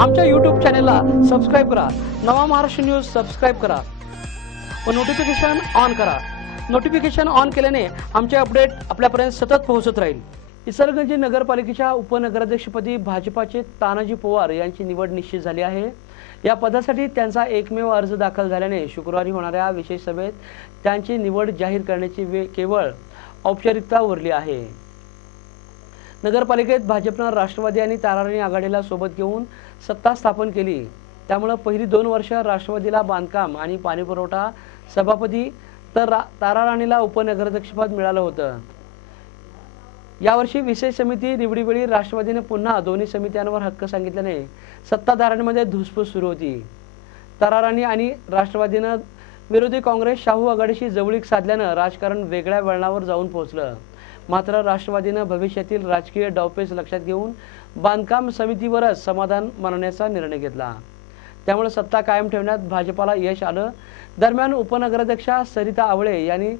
आमच्या यूट्यूब चॅनेलला सबस्क्राईब करा. नवा महाराष्ट्र न्यूज सबस्क्राईब करा. व नोटिफिकेशन ऑन करा. नोटिफिकेशन ऑन केल्याने आमचे अपडेट आपल्यापर्यंत सतत पोहोचत राहील. इसरगंज नगरपालिकेच्या उपनगराध्यक्षपदी भाजपाचे तानाजी पवार यांची निवड निश्चित झाली आहे. या पदासाठी त्यांचा एकमेव अर्ज दाखल झाल्याने शुक्रवारी होणाऱ्या विशेष सभेत त्यांची निवड जाहीर करण्याची वे केवळ औपचारिकता उरली आहे. नगरपालिकेत भाजपनं राष्ट्रवादी आणि ताराराणी आघाडीला सोबत घेऊन सत्ता स्थापन केली. त्यामुळं पहिली दोन वर्ष राष्ट्रवादीला बांधकाम आणि पाणीपुरवठा सभापती तर रा ताराराणीला उपनगराध्यक्षपद मिळालं होतं. यावर्षी विशेष समिती निवडीवेळी राष्ट्रवादीने पुन्हा दोन्ही समित्यांवर हक्क सांगितल्याने सत्ताधाऱ्यांमध्ये धुसफूस सुरू होती. तराराणी आणि राष्ट्रवादीनं विरोधी काँग्रेस शाहू आघाडीशी जवळीक साधल्यानं राजकारण वेगळ्या वळणावर जाऊन पोहोचलं. मात्र राष्ट्रवादीनं भविष्यातील राजकीय डावपेच लक्षात घेऊन बांधकाम समितीवरच समाधान मानण्याचा निर्णय घेतला. त्यामुळे सत्ता कायम ठेवण्यात भाजपाला यश आलं. दरम्यान उपनगराध्यक्षा सरिता आवळे यांनी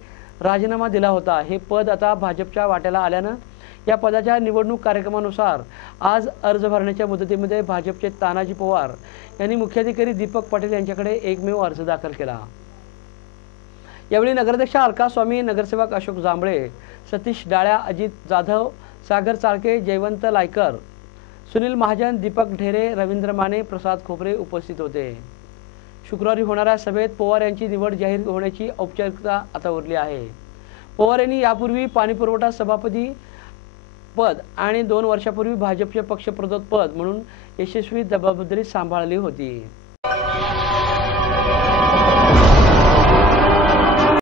राजीनामा दिला होता. हे पद आता भाजपच्या वाट्याला आल्यानं या पदाच्या निवडणूक कार्यक्रमानुसार आज अर्ज भरण्याच्या मुदतीमध्ये भाजपचे तानाजी पवार यांनी मुख्याधिकारी दीपक पाटील यांच्याकडे एकमेव अर्ज दाखल केला. यावेळी नगराध्यक्ष अलका स्वामी नगरसेवक अशोक जांभळे सतीश डाळ्या अजित जाधव सागर चाळके जयवंत लायकर सुनील महाजन दीपक ढेरे रवींद्र माने प्रसाद खोबरे उपस्थित होते. शुक्रवारी होणाऱ्या सभेत पवार यांची निवड जाहीर होण्याची औपचारिकता आता उरली आहे. पवार यांनी यापूर्वी पाणीपुरवठा सभापती पद आणि दोन वर्षापूर्वी भाजपचे पक्षप्रदोत पद म्हणून यशस्वी जबाबदारी सांभाळली होती.